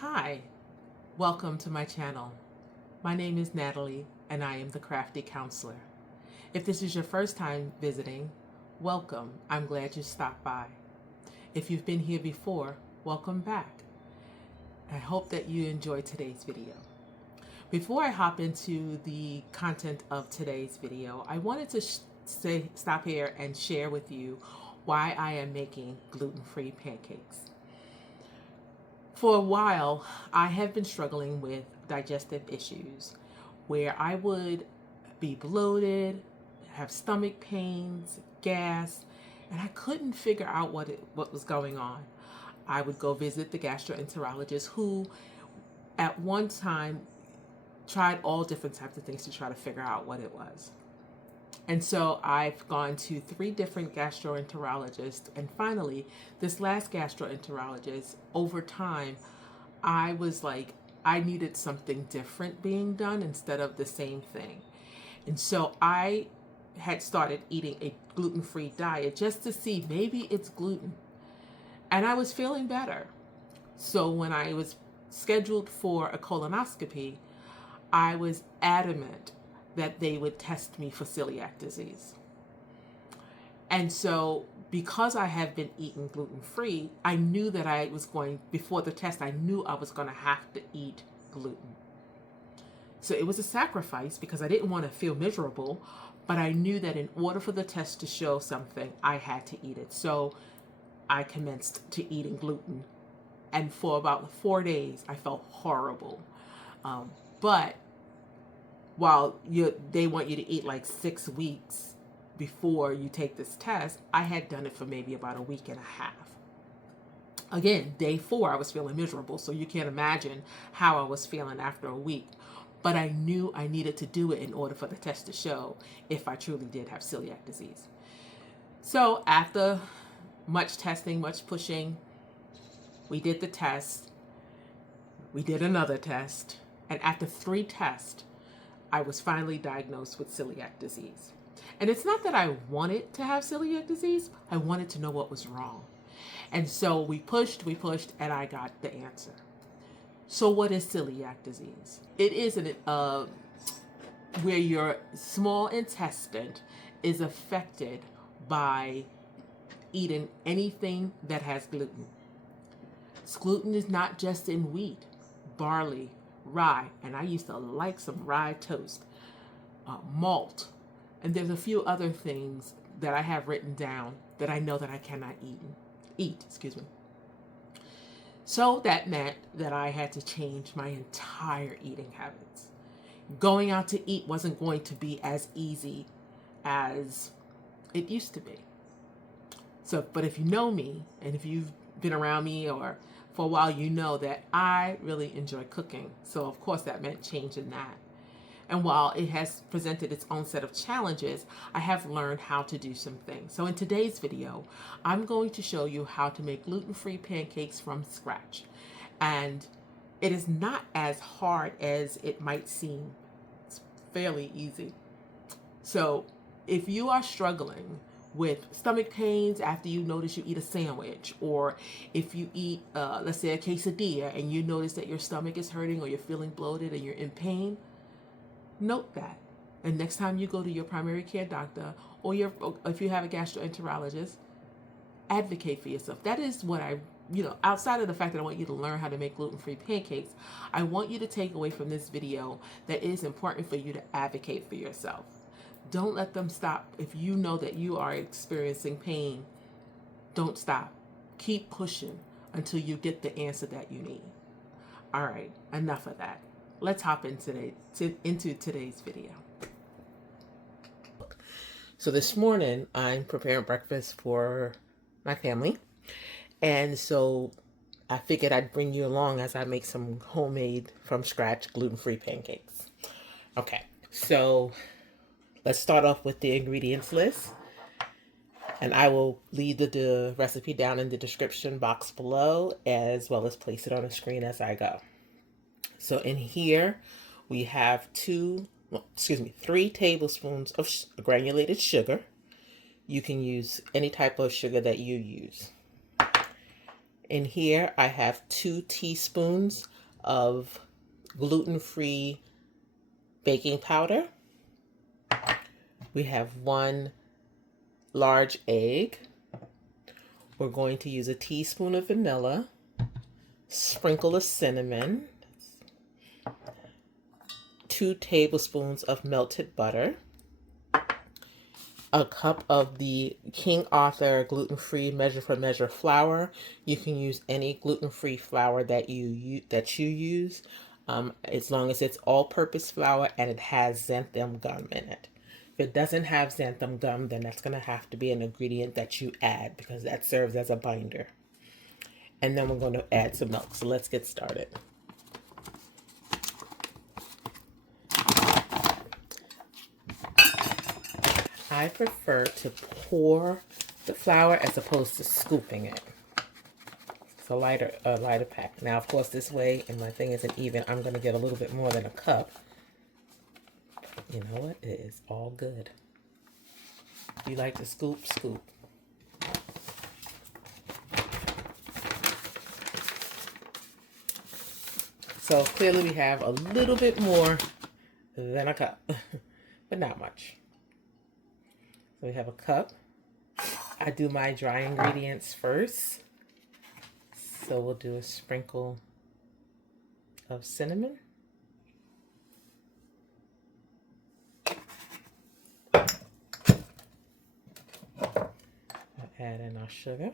Hi, welcome to my channel. My name is Natalie and I am the Crafty Counselor. If this is your first time visiting, welcome. I'm glad you stopped by. If you've been here before, welcome back. I hope that you enjoyed today's video. Before I hop into the content of today's video, I wanted to stop here and share with you why I am making gluten-free pancakes. For a while, I have been struggling with digestive issues where I would be bloated, have stomach pains, gas, and I couldn't figure out what was going on. I would go visit the gastroenterologist who at one time tried all different types of things to try to figure out what it was. And so I've gone to 3 different gastroenterologists, and finally, this last gastroenterologist, over time, I was like, I needed something different being done instead of the same thing. And so I had started eating a gluten-free diet just to see maybe it's gluten. And I was feeling better. So when I was scheduled for a colonoscopy, I was adamant that they would test me for celiac disease. And so because I have been eating gluten-free, I knew that I was going, before the test, I knew I was going to have to eat gluten. So it was a sacrifice because I didn't want to feel miserable, but I knew that in order for the test to show something, I had to eat it. So I commenced to eating gluten. And for about 4 days, I felt horrible. But while they want you to eat like 6 weeks before you take this test, I had done it for maybe about a week and a half. Again, day 4, I was feeling miserable, so you can't imagine how I was feeling after a week. But I knew I needed to do it in order for the test to show if I truly did have celiac disease. So after much testing, much pushing, we did the test. We did another test. And after 3 tests, I was finally diagnosed with celiac disease. And it's not that I wanted to have celiac disease, I wanted to know what was wrong. And so we pushed, and I got the answer. So what is celiac disease? It is where your small intestine is affected by eating anything that has gluten. Gluten is not just in wheat, barley, rye, and I used to like some rye toast, malt, and there's a few other things that I have written down that I know that I cannot eat. So that meant that I had to change my entire eating habits. Going out to eat wasn't going to be as easy as it used to be. So, but if you know me, and if you've been around me or for a while, you know that I really enjoy cooking. So of course that meant changing that. And while it has presented its own set of challenges, I have learned how to do some things. So in today's video, I'm going to show you how to make gluten-free pancakes from scratch. And it is not as hard as it might seem. It's fairly easy. So if you are struggling with stomach pains after you notice you eat a sandwich, or if you eat, let's say, a quesadilla and you notice that your stomach is hurting or you're feeling bloated and you're in pain, note that. And next time you go to your primary care doctor or if you have a gastroenterologist, advocate for yourself. That is what outside of the fact that I want you to learn how to make gluten-free pancakes, I want you to take away from this video that it is important for you to advocate for yourself. Don't let them stop. If you know that you are experiencing pain, don't stop. Keep pushing until you get the answer that you need. All right, enough of that. Let's hop into today's video. So this morning, I'm preparing breakfast for my family. And so I figured I'd bring you along as I make some homemade, from scratch, gluten-free pancakes. Okay, so let's start off with the ingredients list, and I will leave the recipe down in the description box below, as well as place it on the screen as I go. So in here, we have 3 tablespoons of granulated sugar. You can use any type of sugar that you use. In here, I have 2 teaspoons of gluten-free baking powder. We have 1 large egg. We're going to use a teaspoon of vanilla, sprinkle of cinnamon, 2 tablespoons of melted butter, a cup of the King Arthur gluten-free measure for measure flour. You can use any gluten-free flour that you use, as long as it's all-purpose flour and it has xantham gum in it. If it doesn't have xantham gum, then that's going to have to be an ingredient that you add because that serves as a binder. And then we're going to add some milk. So let's get started. I prefer to pour the flour as opposed to scooping it. It's a lighter pack. Now, of course, this way, and my thing isn't even, I'm going to get a little bit more than a cup. You know what? It is all good. If you like to scoop, scoop. So clearly we have a little bit more than a cup, but not much. So we have a cup. I do my dry ingredients first. So we'll do a sprinkle of cinnamon. I'll add in our sugar.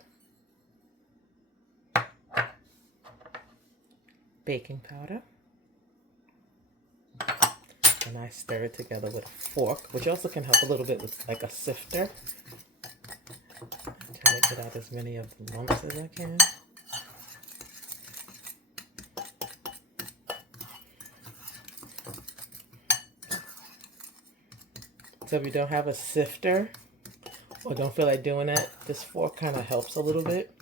Baking powder. And I stir it together with a fork, which also can help a little bit with like a sifter. I'm trying to get out as many of the lumps as I can. So if you don't have a sifter or don't feel like doing it, this fork kind of helps a little bit.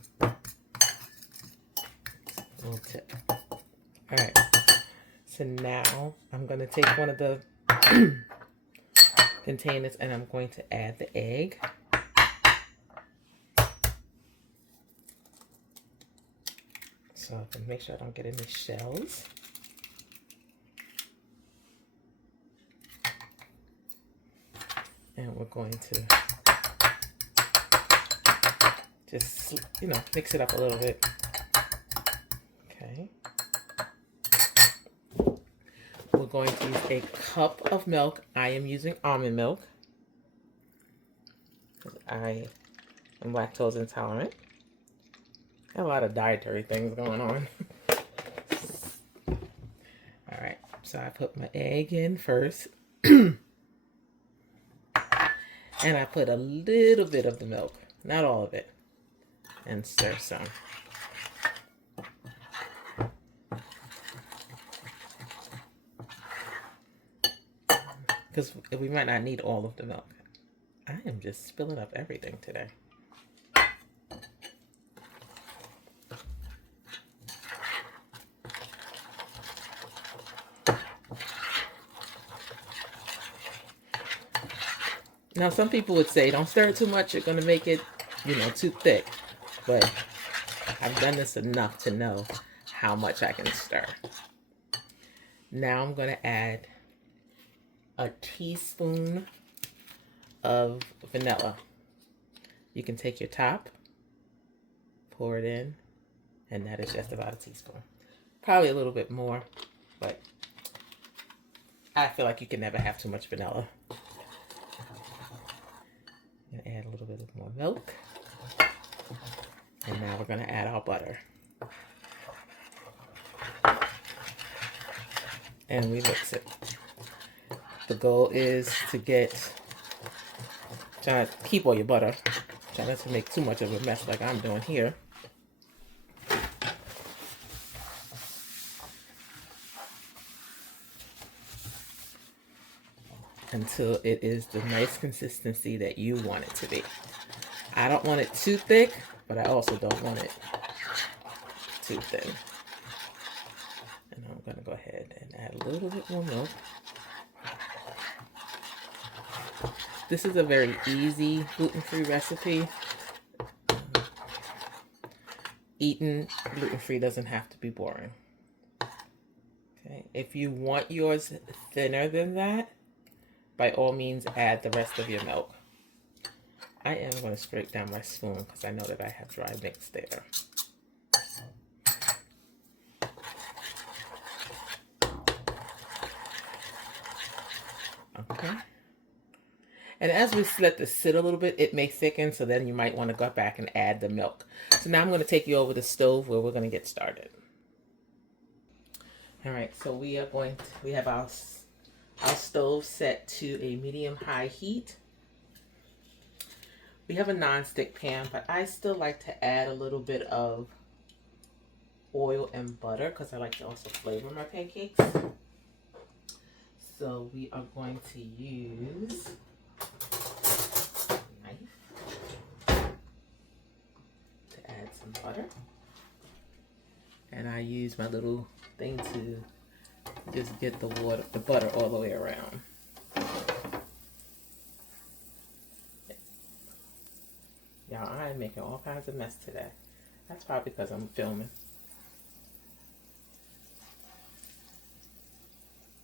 Little tip. All right. So now I'm going to take one of the containers and I'm going to add the egg. So I can make sure I don't get any shells. And we're going to just, mix it up a little bit. Okay. We're going to use a cup of milk. I am using almond milk. I am lactose intolerant. I have a lot of dietary things going on. All right, so I put my egg in first. And I put a little bit of the milk, not all of it, and stir some. Because we might not need all of the milk. I am just spilling up everything today. Now, some people would say, don't stir it too much. You're going to make it, too thick. But I've done this enough to know how much I can stir. Now I'm going to add a teaspoon of vanilla. You can take your top, pour it in, and that is just about a teaspoon. Probably a little bit more, but I feel like you can never have too much vanilla. I'm gonna add a little bit of more milk. And now we're gonna add our butter. And we mix it. The goal is to try to keep all your butter. Try not to make too much of a mess like I'm doing here. Until it is the nice consistency that you want it to be. I don't want it too thick, but I also don't want it too thin. And I'm going to go ahead and add a little bit more milk. This is a very easy gluten-free recipe. eating gluten-free doesn't have to be boring. Okay, if you want yours thinner than that, by all means add the rest of your milk. I am going to scrape down my spoon because I know that I have dry mix there. Okay. And as we let this sit a little bit, it may thicken, so then you might want to go back and add the milk. So now I'm going to take you over to the stove where we're going to get started. All right, so we have our stove set to a medium-high heat. We have a non-stick pan, but I still like to add a little bit of oil and butter because I like to also flavor my pancakes. So we are going to use a knife to add some butter. And I use my little thing to just get the butter all the way around. Y'all, I'm making all kinds of mess today. That's probably because I'm filming.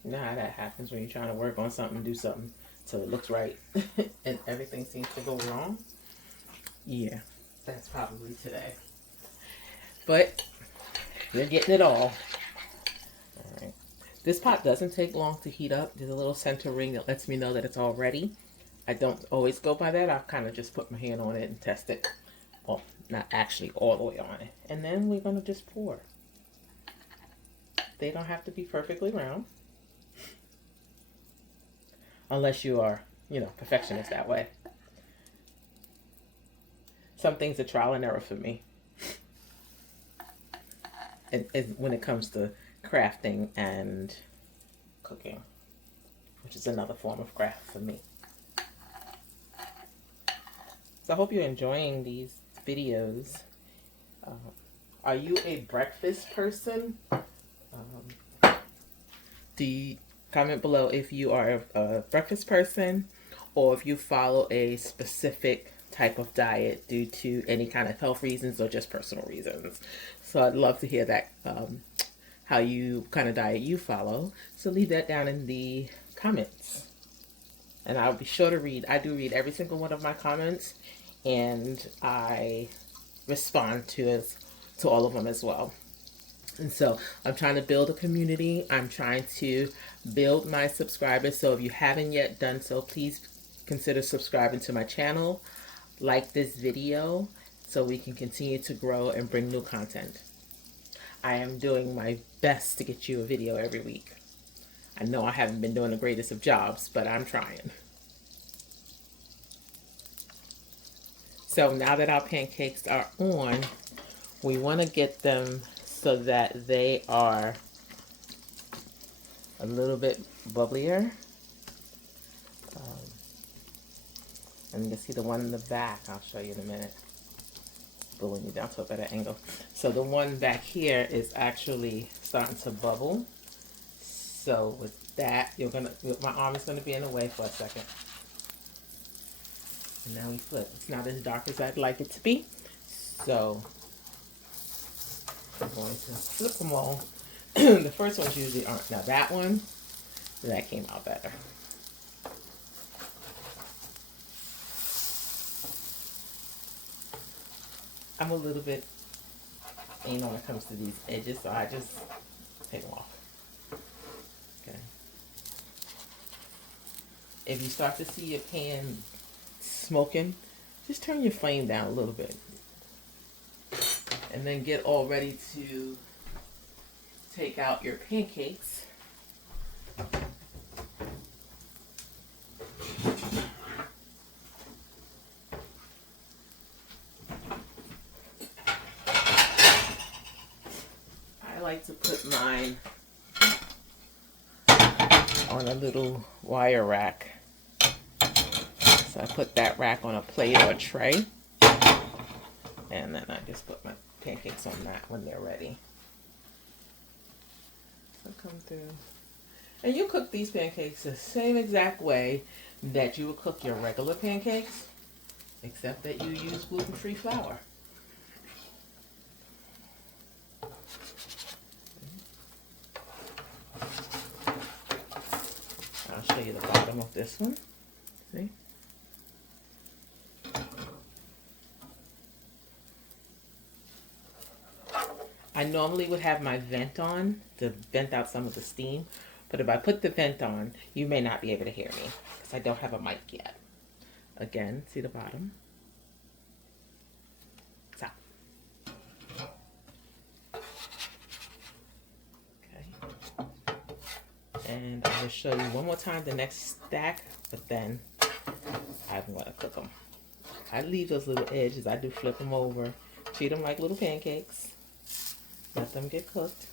You know how that happens when you're trying to work on something, do something so it looks right, and everything seems to go wrong? Yeah, that's probably today. But you're getting it all. All right. This pot doesn't take long to heat up. There's a little center ring that lets me know that it's all ready. I don't always go by that. I'll kind of just put my hand on it and test it. Well, not actually all the way on it. And then we're going to just pour. They don't have to be perfectly round. Unless you are, you know, perfectionist that way. Some things are trial and error for me. And when it comes to crafting and cooking, which is another form of craft for me. So I hope you're enjoying these videos. Are you a breakfast person? Do you comment below if you are a breakfast person or if you follow a specific type of diet due to any kind of health reasons or just personal reasons. So I'd love to hear that, how you kind of diet you follow. So leave that down in the comments. And I'll be sure to read. I do read every single one of my comments, and I respond to all of them as well. And so I'm trying to build a community. I'm trying to build my subscribers. So if you haven't yet done so, please consider subscribing to my channel. Like this video so we can continue to grow and bring new content. I am doing my best to get you a video every week. I know I haven't been doing the greatest of jobs, but I'm trying. So now that our pancakes are on, we want to get them so that they are a little bit bubblier. And you can see the one in the back. I'll show you in a minute. Pulling you down to a better angle. So the one back here is actually starting to bubble. So with that, my arm is gonna be in the way for a second. And now we flip. It's not as dark as I'd like it to be. So I'm going to flip them all. The first ones usually aren't. Now that one, that came out better. I'm a little bit anal when it comes to these edges, so I just take them off. Okay. If you start to see your pan smoking, just turn your flame down a little bit. And then get all ready to take out your pancakes. I like to put mine on a little wire rack. So I put that rack on a plate or a tray. And then I just put my pancakes on that when they're ready. So come through. And you cook these pancakes the same exact way that you would cook your regular pancakes, except that you use gluten-free flour. I'll show you the bottom of this one. See? I normally would have my vent on to vent out some of the steam, but if I put the vent on, you may not be able to hear me because I don't have a mic yet. Again, see the bottom? So. Okay. And I will show you one more time the next stack, but then I'm going to cook them. I leave those little edges. I do flip them over, treat them like little pancakes. Let them get cooked.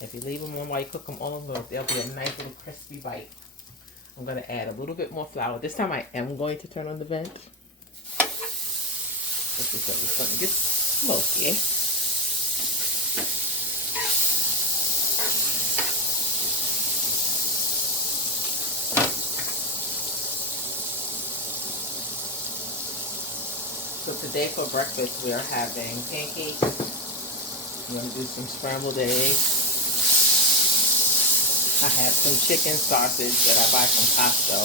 If you leave them on while you cook them all over, they'll be a nice little crispy bite. I'm going to add a little bit more flour. This time I am going to turn on the vent. This is going to get smoky. So today for breakfast we are having pancakes. I'm going to do some scrambled eggs. I have some chicken sausage that I buy from Costco.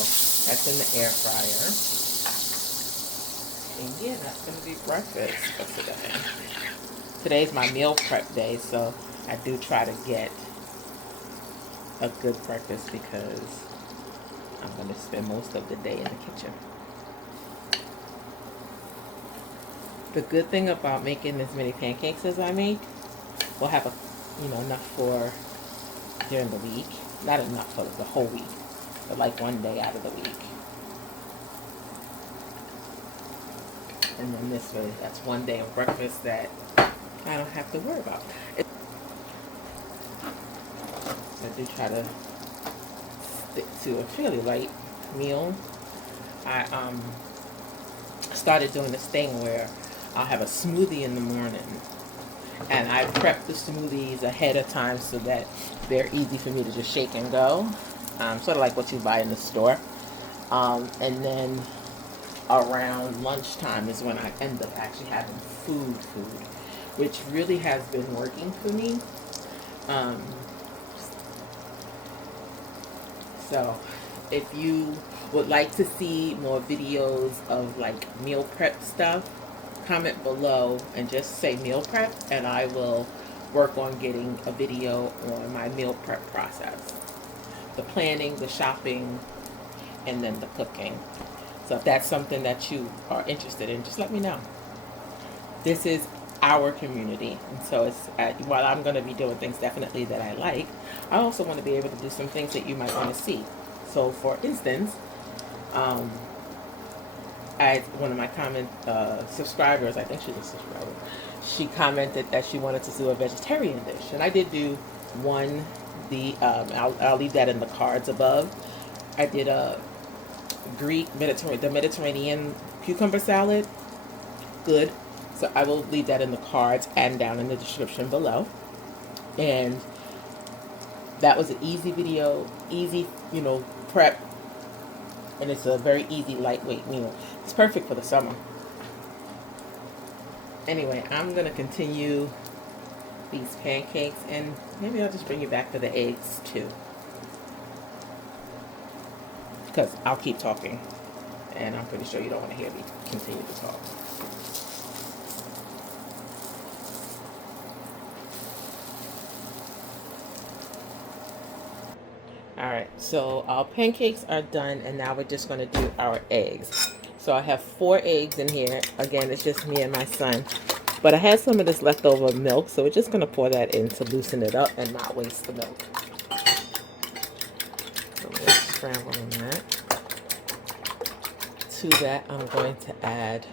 That's in the air fryer. And yeah, that's going to be breakfast for today. Today's my meal prep day, so I do try to get a good breakfast because I'm going to spend most of the day in the kitchen. The good thing about making as many pancakes as I make, we'll have enough for during the week. Not enough for the whole week, but like one day out of the week. And then this way, that's one day of breakfast that I don't have to worry about. I do try to stick to a fairly light meal. I started doing this thing where I'll have a smoothie in the morning. And I prep the smoothies ahead of time so that they're easy for me to just shake and go. Sort of like what you buy in the store. And then around lunchtime is when I end up actually having food, which really has been working for me. So if you would like to see more videos of like meal prep stuff, comment below and just say meal prep, and I will work on getting a video on my meal prep process. The planning, the shopping, and then the cooking. So if that's something that you are interested in, just let me know. This is our community, and so it's while I'm going to be doing things definitely that I like, I also want to be able to do some things that you might want to see. So for instance, one of my subscribers, I think she's a subscriber, she commented that she wanted to do a vegetarian dish, and I did do one. I'll leave that in the cards above. I did a Mediterranean cucumber salad. Good. So I will leave that in the cards and down in the description below. And that was an easy video, easy, prep. And it's a very easy, lightweight meal. It's perfect for the summer. Anyway, I'm going to continue these pancakes, and maybe I'll just bring you back for the eggs too. Because I'll keep talking, and I'm pretty sure you don't want to hear me continue to talk. Alright, so our pancakes are done, and now we're just going to do our eggs. So I have 4 eggs in here. Again, it's just me and my son. But I had some of this leftover milk, so we're just going to pour that in to loosen it up and not waste the milk. So we're scrambling that. To that, I'm going to add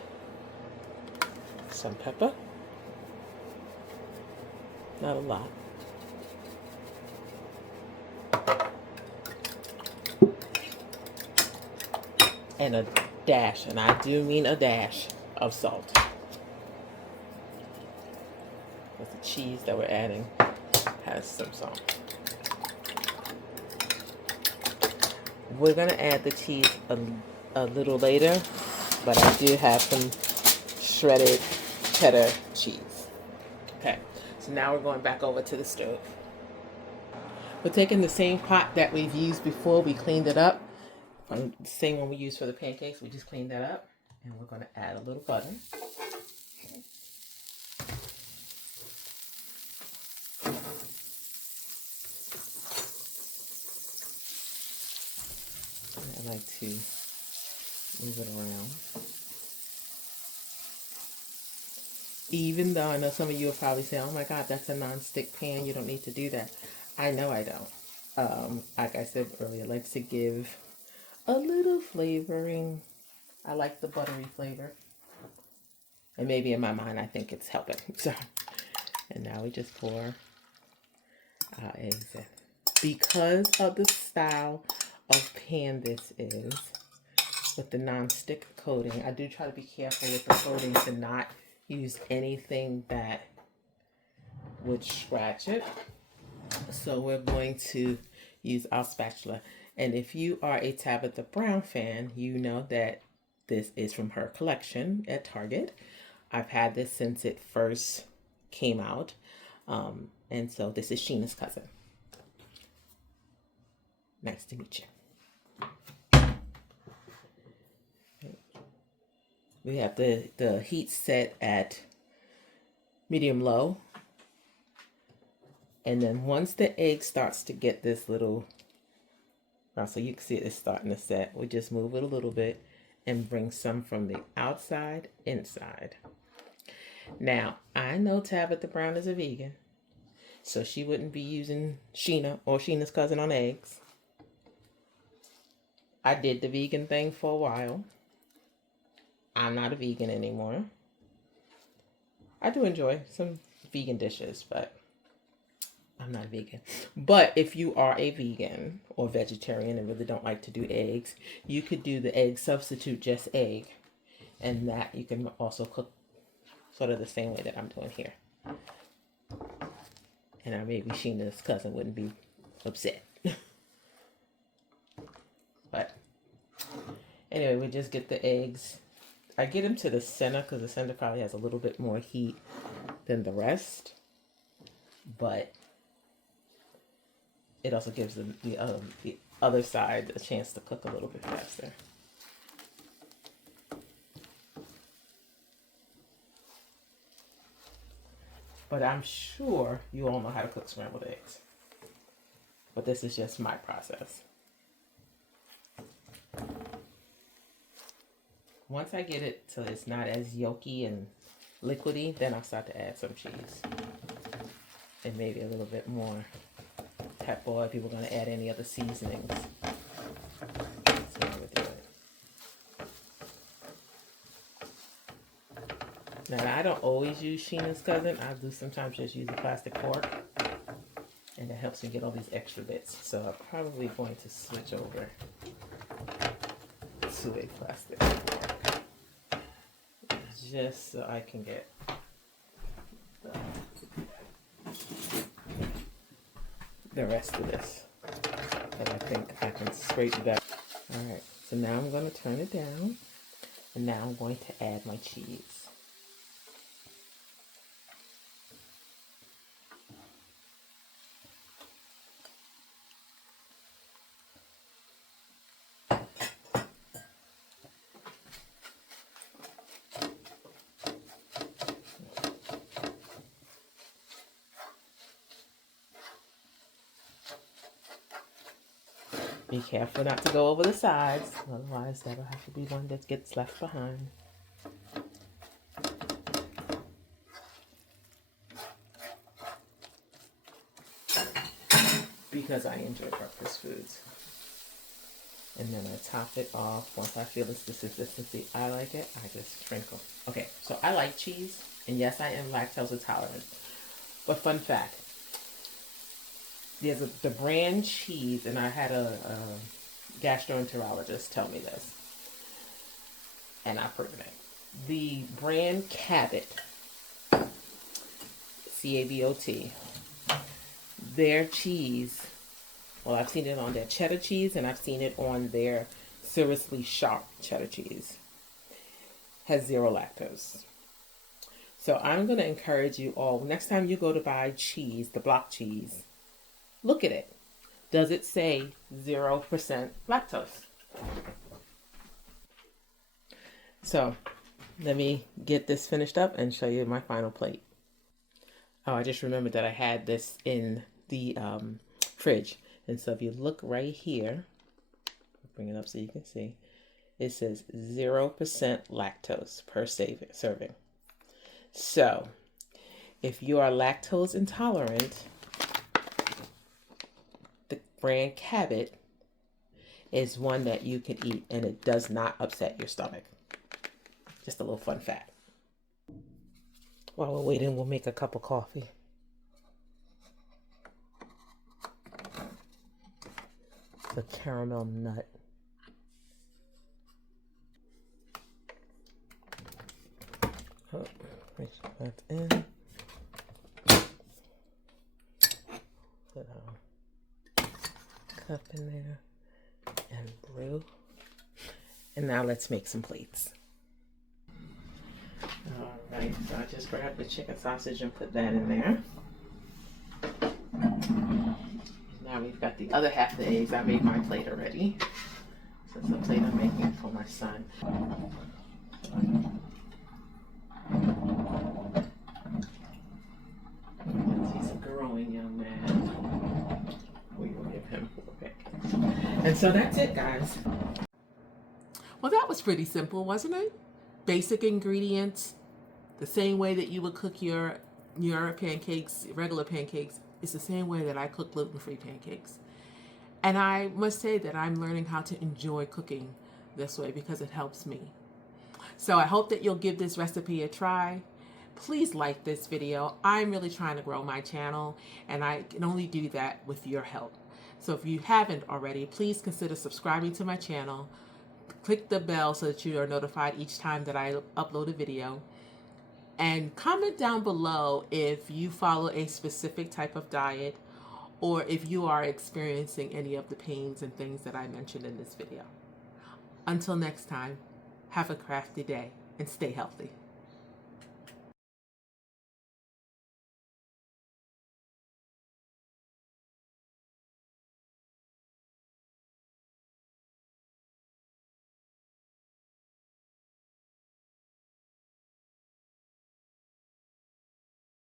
some pepper. Not a lot. And a dash, and I do mean a dash, of salt. Because the cheese that we're adding has some salt. We're going to add the cheese a little later, but I do have some shredded cheddar cheese. Okay, So now we're going back over to the stove. We're taking the same pot that we've used before. We cleaned it up. The same one we used for the pancakes. We just cleaned that up. And we're going to add a little butter. I like to move it around. Even though I know some of you will probably say, oh my God, that's a non-stick pan. You don't need to do that. I know I don't. Like I said earlier, I like to give a little flavoring. I like the buttery flavor. And maybe in my mind, I think it's helping. So, and now we just pour our eggs in. Because of the style of pan this is, with the non-stick coating, I do try to be careful with the coating to not use anything that would scratch it. So we're going to use our spatula. And if you are a Tabitha Brown fan, you know that this is from her collection at Target. I've had this since it first came out. And so this is Sheena's cousin. Nice to meet you. We have the heat set at medium low. And then once the egg starts to get this little, so you can see it's starting to set, we just move it a little bit and bring some from the outside inside. Now, I know Tabitha Brown is a vegan, so she wouldn't be using Sheena or Sheena's cousin on eggs. I did the vegan thing for a while. I'm not a vegan anymore. I do enjoy some vegan dishes, but I'm not vegan. But if you are a vegan or vegetarian and really don't like to do eggs, you could do the egg substitute, just egg. And that you can also cook sort of the same way that I'm doing here. And maybe Sheena's cousin wouldn't be upset. But anyway, we just get the eggs. I get them to the center because the center probably has a little bit more heat than the rest. But it also gives them the other side a chance to cook a little bit faster. But I'm sure you all know how to cook scrambled eggs. But this is just my process. Once I get it till it's not as yolky and liquidy, then I'll start to add some cheese. And maybe a little bit more pepper if you were going to add any other seasonings. That's how I would do it. Now, I don't always use Sheena's cousin. I do sometimes just use a plastic fork. And it helps me get all these extra bits. So I'm probably going to switch over to a plastic fork. Just so I can get the rest of this. And I think I can scrape it up. Alright, so now I'm going to turn it down. And now I'm going to add my cheese. Be careful not to go over the sides, otherwise that'll have to be one that gets left behind. Because I enjoy breakfast foods. And then I top it off. Once I feel it's the consistency I like it, I just sprinkle. Okay, so I like cheese, and yes, I am lactose intolerant. But fun fact, there's the brand cheese, and I had a gastroenterologist tell me this, and I've proven it. The brand Cabot, C-A-B-O-T, their cheese, well, I've seen it on their cheddar cheese, and I've seen it on their seriously sharp cheddar cheese, has 0 lactose. So So I'm going to encourage you all, next time you go to buy cheese, the block cheese, look at it. Does it say 0% lactose? So let me get this finished up and show you my final plate. Oh, I just remembered that I had this in the fridge. And so if you look right here, I'll bring it up so you can see, it says 0% lactose per serving. So if you are lactose intolerant, the brand Cabot is one that you can eat and it does not upset your stomach. Just a little fun fact. While we're waiting, we'll make a cup of coffee. The caramel nut. Oh, make sure that's in. Put a cup in there and brew. And now let's make some plates. Alright, so I just grabbed the chicken sausage and put that in there. Now we've got the other half of the eggs. I made my plate already. So it's a plate I'm making for my son. He's a growing young man. We will give him 4 pancakes. And so that's it, guys. Well, that was pretty simple, wasn't it? Basic ingredients, the same way that you would cook your pancakes, regular pancakes, is the same way that I cook gluten-free pancakes. And I must say that I'm learning how to enjoy cooking this way because it helps me. So I hope that you'll give this recipe a try. Please like this video. I'm really trying to grow my channel, and I can only do that with your help. So if you haven't already, please consider subscribing to my channel. Click the bell so that you are notified each time that I upload a video. And comment down below if you follow a specific type of diet or if you are experiencing any of the pains and things that I mentioned in this video. Until next time, have a crafty day and stay healthy.